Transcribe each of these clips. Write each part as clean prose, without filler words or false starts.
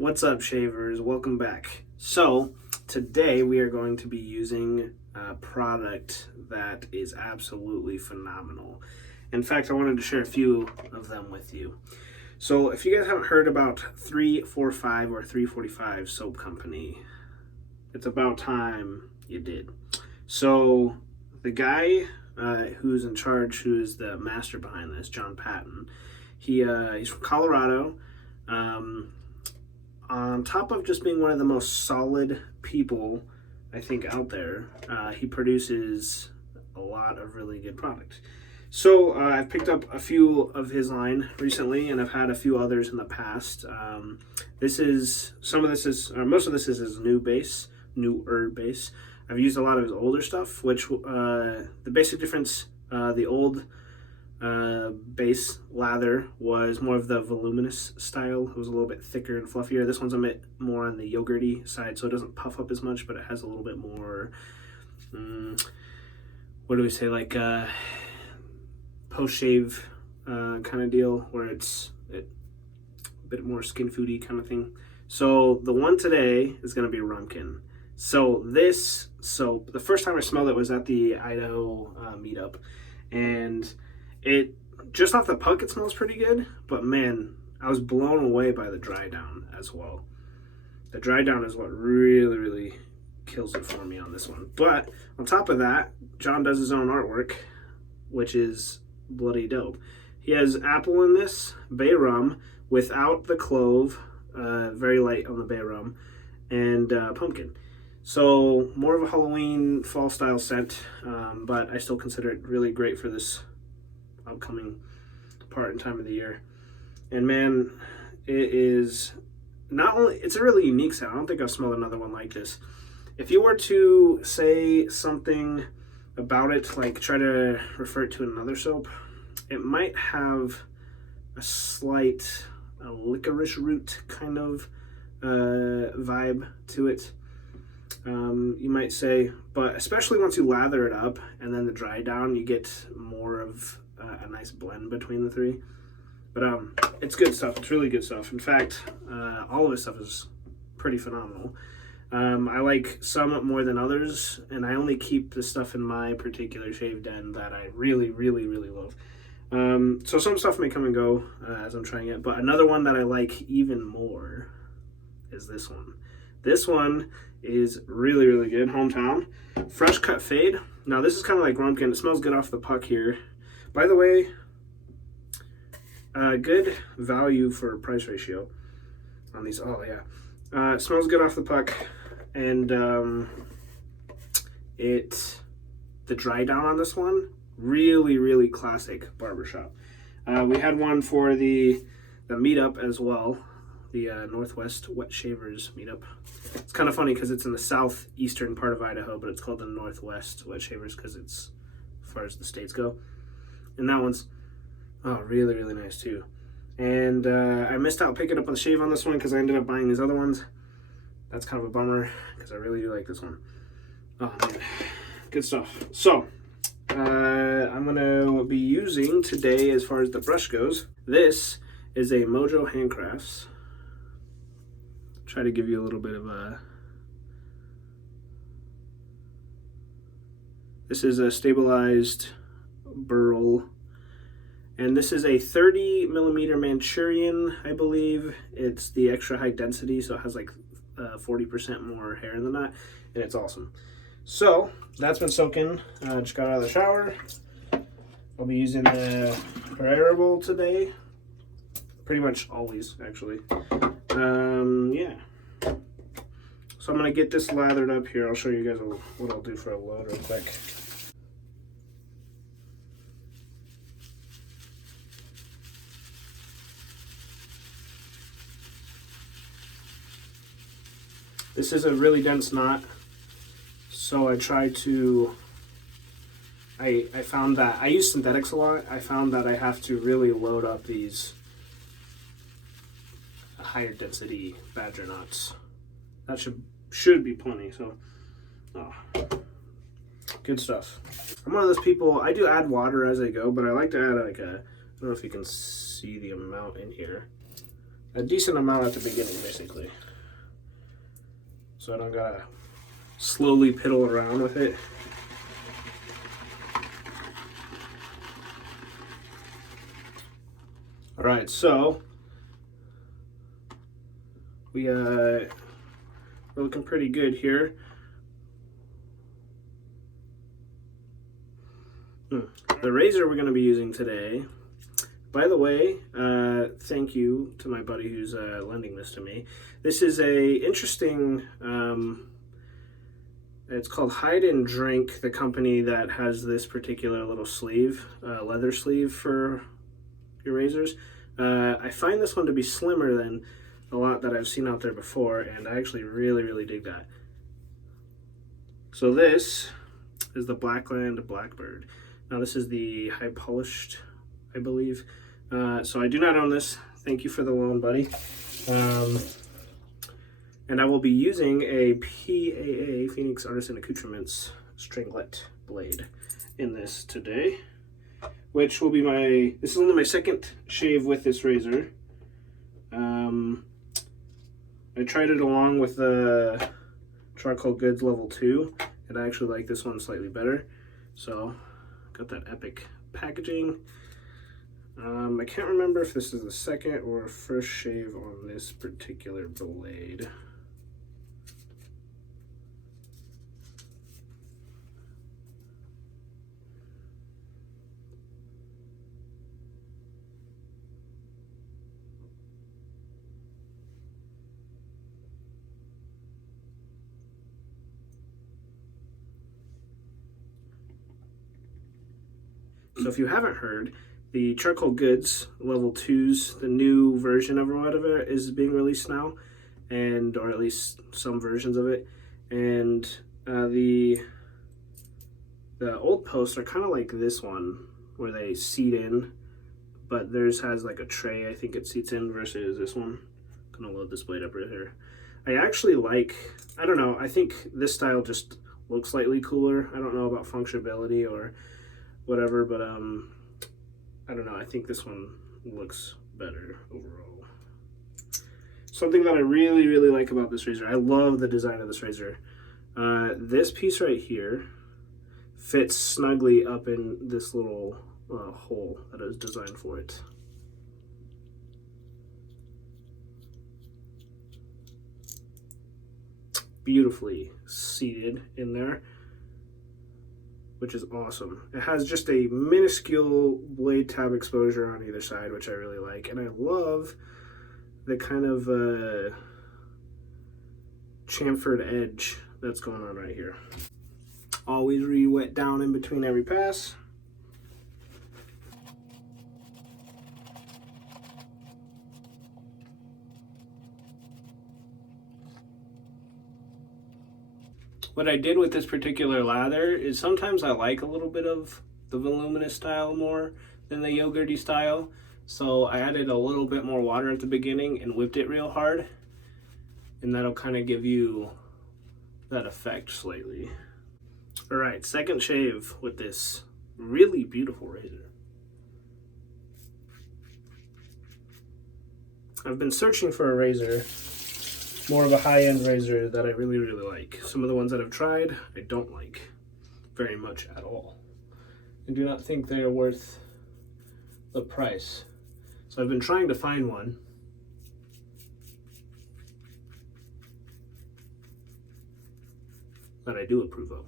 What's up, shavers? Welcome back. So today we are going to be using a product that is absolutely phenomenal. In fact, I wanted to share a few of them with you. So if you guys haven't heard about 345 or 345 Soap Company, it's about time you did. So the guy who's in charge, who is the master behind this, John Patton, he's from Colorado. On top of just being one of the most solid people, I think, out there, he produces a lot of really good product. So I've picked up a few of his line recently, and I've had a few others in the past. Most of this is his newer base. I've used a lot of his older stuff, which the basic difference, the old base lather was more of the voluminous style. It was a little bit thicker and fluffier. This one's a bit more on the yogurty side, so it doesn't puff up as much, but it has a little bit more, what do we say, like post-shave kind of deal, where it's a bit more skin foody kind of thing. So the one today is going to be Rhumpkin. So this soap, the first time I smelled it was at the Idaho meetup, and it, just off the puck, it smells pretty good, but man, I was blown away by the dry down as well. The dry down is what really kills it for me on this one. But on top of that, John does his own artwork, which is bloody dope. He has apple in this, bay rum, without the clove, very light on the bay rum, and pumpkin. So more of a Halloween fall style scent, but I still consider it really great for this upcoming part and time of the year. And man, it is not only, it's a really unique scent. I don't think I've smelled another one like this. If you were to say something about it, like try to refer it to another soap, it might have a slight licorice root kind of vibe to it, you might say. But especially once you lather it up and then the dry down, you get more of a nice blend between the three. But it's good stuff. It's really good stuff. In fact, all of his stuff is pretty phenomenal. I like some more than others, and I only keep the stuff in my particular shave den that I really love. So some stuff may come and go as I'm trying it, but another one that I like even more is this one. This one is really good. Hometown fresh cut fade. Now this is kind of like Rhumpkin. It smells good off the puck here. By the way, good value for price ratio on these. Oh yeah, it smells good off the puck, and the dry down on this one, really classic barbershop. We had one for the meetup as well, the Northwest Wet Shavers meetup. It's kind of funny because it's in the southeastern part of Idaho, but it's called the Northwest Wet Shavers because it's as far as the states go. And that one's really nice too. And I missed out picking up on the shave on this one because I ended up buying these other ones. That's kind of a bummer because I really do like this one. Oh man, good stuff. So I'm gonna be using today, as far as the brush goes, this is a Mojo Handcrafts. Try to give you a little bit of a, this is a stabilized burl, and this is a 30 millimeter Manchurian, I believe. It's the extra high density, so it has like 40% more hair than that, and it's awesome. So that's been soaking. Just got out of the shower. I'll be using the Herrera bowl today, pretty much always actually. Yeah, so I'm gonna get this lathered up here. I'll show you guys what I'll do for a load real quick. This is a really dense knot, so I try to, I found that, I use synthetics a lot. I found that I have to really load up these higher density badger knots. That should be plenty, so, good stuff. I'm one of those people, I do add water as I go, but I like to add like a, I don't know if you can see the amount in here. a decent amount at the beginning, basically. So I don't gotta slowly piddle around with it. All right, so we're looking pretty good here. The razor we're going to be using today, by the way, thank you to my buddy who's lending this to me. This is a interesting, it's called Hide and Drink, the company that has this particular little sleeve, leather sleeve for your razors. I find this one to be slimmer than a lot that I've seen out there before, and I actually really dig that. So this is the Blackland Blackbird. Now this is the high polished, I believe. So I do not own this. Thank you for the loan, buddy. And I will be using a PAA, Phoenix Artisan Accoutrements Strangelet blade in this today, which will be this is only my second shave with this razor. I tried it along with the Charcoal Goods Level 2, and I actually like this one slightly better. So, got that epic packaging. I can't remember if this is the second or first shave on this particular blade. So if you haven't heard, the Charcoal Goods Level 2s, the new version of whatever is being released now, or at least some versions of it. And the old posts are kind of like this one, where they seat in, but theirs has like a tray, I think it seats in, versus this one. I'm gonna load this blade up right here. I actually like, I don't know, I think this style just looks slightly cooler. I don't know about functionality or whatever, but I don't know, I think this one looks better overall. Something that I really like about this razor, I love the design of this razor. This piece right here fits snugly up in this little hole that is designed for it. Beautifully seated in there, which is awesome. It has just a minuscule blade tab exposure on either side, which I really like. And I love the kind of chamfered edge that's going on right here. Always re-wet down in between every pass. What I did with this particular lather is sometimes I like a little bit of the voluminous style more than the yogurty style. So I added a little bit more water at the beginning and whipped it real hard. And that'll kind of give you that effect slightly. All right, second shave with this really beautiful razor. I've been searching for a razor, more of a high-end razor that I really like. Some of the ones that I've tried, I don't like very much at all. I do not think they're worth the price. So I've been trying to find one that I do approve of.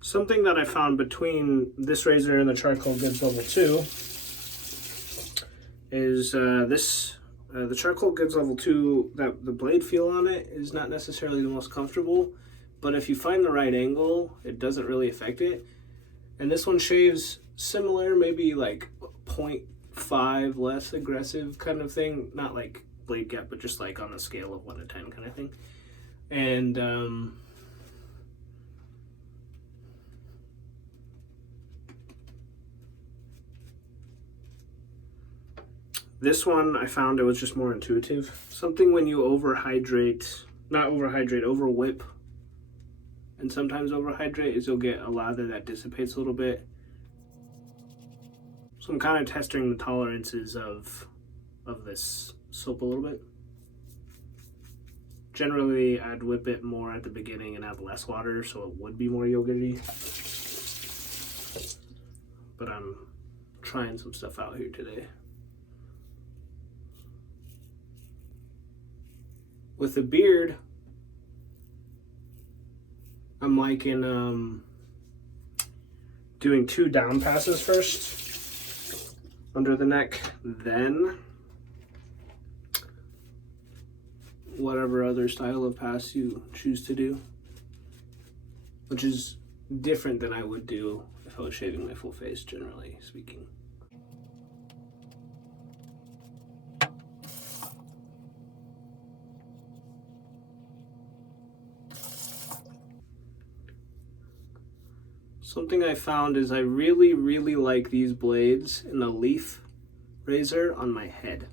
Something that I found between this razor and the Charcoal Goods Level 2 is the Charcoal Goods Level 2, that the blade feel on it is not necessarily the most comfortable, but if you find the right angle, it doesn't really affect it. And this one shaves similar, maybe like 0.5 less aggressive kind of thing. Not like blade gap, but just like on a scale of 1 to 10 kind of thing. And This one, I found it was just more intuitive. Something when you overhydrate, not overhydrate, over whip, and sometimes overhydrate, is you'll get a lather that dissipates a little bit. So I'm kind of testing the tolerances of this soap a little bit. Generally, I'd whip it more at the beginning and add less water, so it would be more yogurty. But I'm trying some stuff out here today. With the beard, I'm liking doing 2 down passes first, under the neck, then whatever other style of pass you choose to do, which is different than I would do if I was shaving my full face, generally speaking. Something I found is I really like these blades in a leaf razor on my head.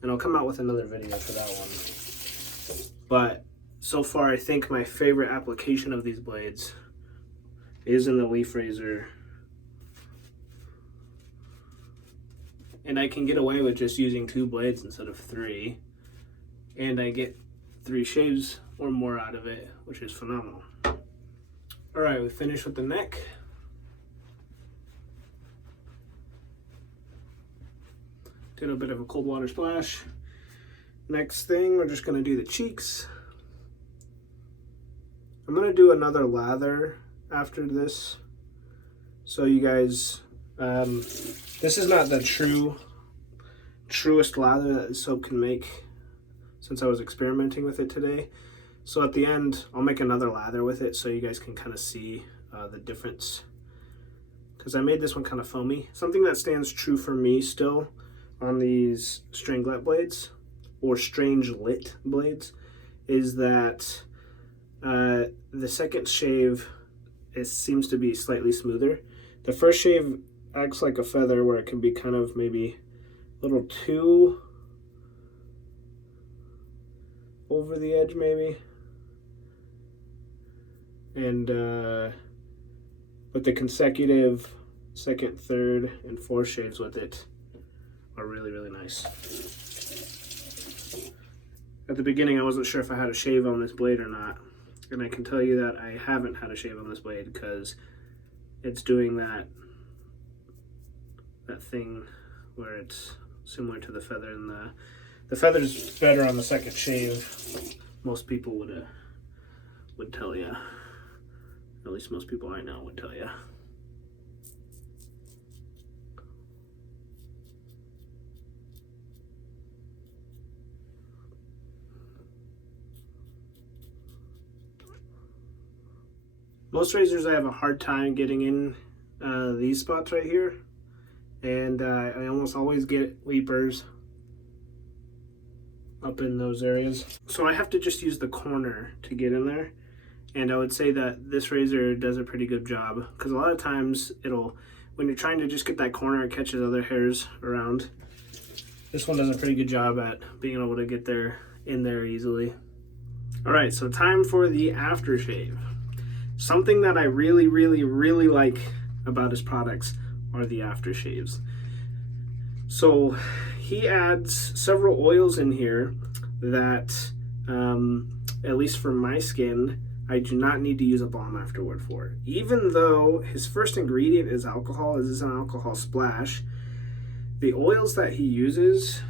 And I'll come out with another video for that one. But so far, I think my favorite application of these blades is in the leaf razor. And I can get away with just using 2 blades instead of 3. And I get 3 shaves or more out of it, which is phenomenal. All right, we finished with the neck. Did a bit of a cold water splash. Next thing, we're just gonna do the cheeks. I'm gonna do another lather after this. So you guys, this is not the truest lather that this soap can make, since I was experimenting with it today. So at the end, I'll make another lather with it so you guys can kind of see the difference. Because I made this one kind of foamy. Something that stands true for me still on these Strangelet blades, or Strangelet blades, is that the second shave seems to be slightly smoother. The first shave acts like a feather, where it can be kind of maybe a little too over the edge maybe. And but the consecutive second, third, and fourth shaves with it are really nice. At the beginning, I wasn't sure if I had a shave on this blade or not, and I can tell you that I haven't had a shave on this blade because it's doing that thing where it's similar to the feather, and the feather's better on the second shave. Most people would tell you. At least most people I know would tell you. Most razors I have a hard time getting in these spots right here, and I almost always get weepers up in those areas. So I have to just use the corner to get in there. And I would say that this razor does a pretty good job, because a lot of times when you're trying to just get that corner, it catches other hairs around. This one does a pretty good job at being able to get in there easily. All right, so time for the aftershave. Something that I really like about his products are the aftershaves. So he adds several oils in here that, at least for my skin, I do not need to use a balm afterward for. Even though his first ingredient is alcohol, this is an alcohol splash, the oils that he uses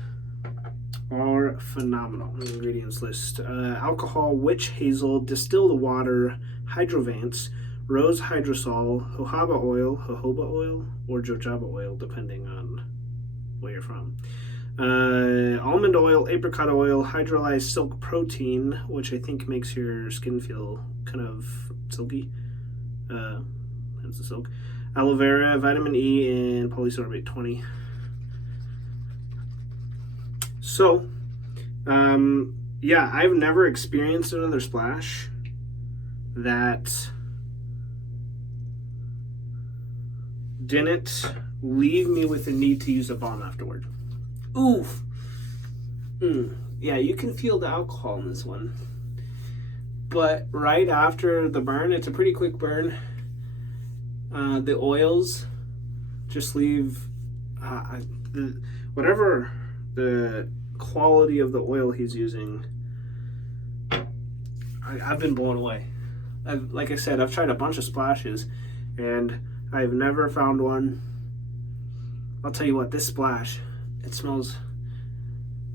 are phenomenal. The ingredients list: alcohol, witch hazel, distilled water, hydrovance, rose hydrosol, jojoba oil, or jojoba oil, depending on where you're from. Almond oil, apricot oil, hydrolyzed silk protein, which I think makes your skin feel kind of silky. Hence the silk. Aloe vera, vitamin E, and polysorbate 20. So, yeah, I've never experienced another splash that didn't leave me with the need to use a balm afterward. Oof. Yeah, you can feel the alcohol in this one. But right after the burn, it's a pretty quick burn. The oils just leave whatever the quality of the oil he's using. I've been blown away. Like I said, I've tried a bunch of splashes, and I've never found one. I'll tell you what, this splash, it smells.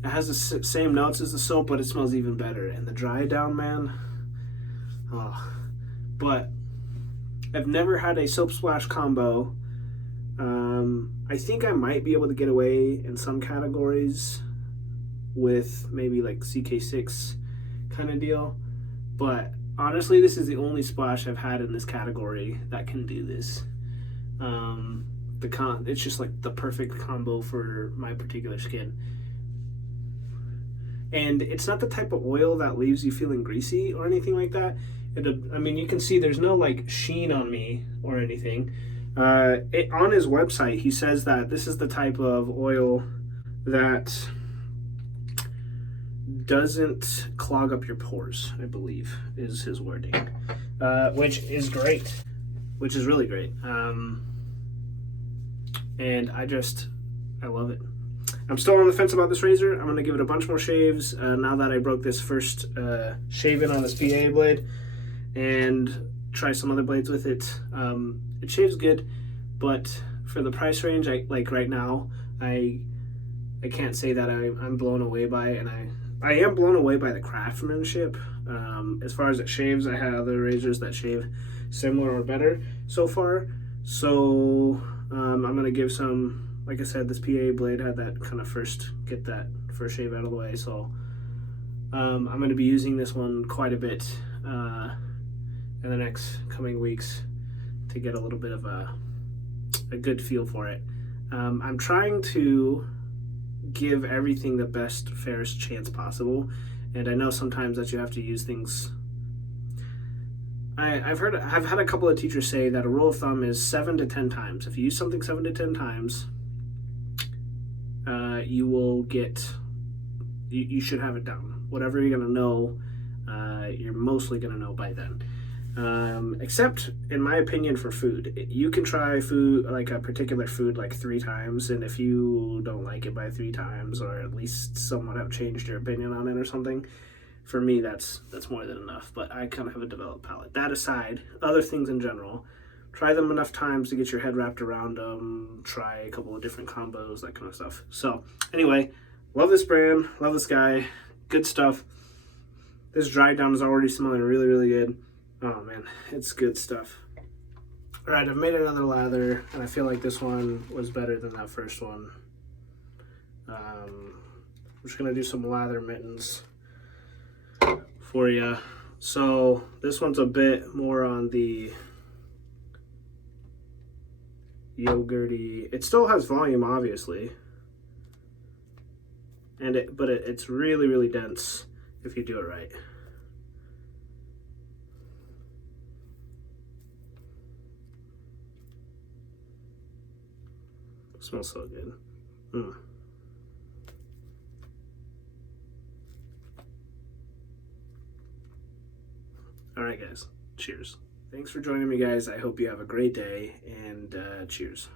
It has the same notes as the soap, but it smells even better. And the dry down, man. Oh, but I've never had a soap splash combo. I think I might be able to get away in some categories with maybe like CK6 kind of deal, but honestly, this is the only splash I've had in this category that can do this. It's just like the perfect combo for my particular skin. And it's not the type of oil that leaves you feeling greasy or anything like that. I mean, you can see there's no like sheen on me or anything. On his website, he says that this is the type of oil that doesn't clog up your pores, I believe, is his wording, which is great, which is really great. And I love it. I'm still on the fence about this razor. I'm going to give it a bunch more shaves now that I broke this first shave-in on this PAA blade, and try some other blades with it. It shaves good, but for the price range, like right now, I can't say that I'm blown away by it, and I am blown away by the craftsmanship. As far as it shaves, I have other razors that shave similar or better so far. So I'm gonna give some, like I said, this PAA blade had that kind of get that first shave out of the way. So I'm gonna be using this one quite a bit in the next coming weeks to get a little bit of a good feel for it. I'm trying to give everything the best, fairest chance possible, and I know sometimes that you have to use things. I've had a couple of teachers say that a rule of thumb is 7 to 10 times. If you use something 7 to 10 times, you will get. You should have it down. Whatever you're gonna know, you're mostly gonna know by then. Except in my opinion for food, you can try food, like a particular food, like 3 times, and if you don't like it by 3 times, or at least somewhat have changed your opinion on it or something, for me that's more than enough. But I kind of have a developed palate. That aside, other things in general, try them enough times to get your head wrapped around them. Try a couple of different combos, that kind of stuff. So anyway, love this brand, love this guy, good stuff. This dry down is already smelling really, really good. Oh man, it's good stuff. All right, I've made another lather, and I feel like this one was better than that first one. I'm just gonna do some lather mittens for you. So this one's a bit more on the yogurty. It still has volume, obviously, and it's really, really dense if you do it right. Smells so good. All right, guys. Cheers. Thanks for joining me, guys. I hope you have a great day, and cheers.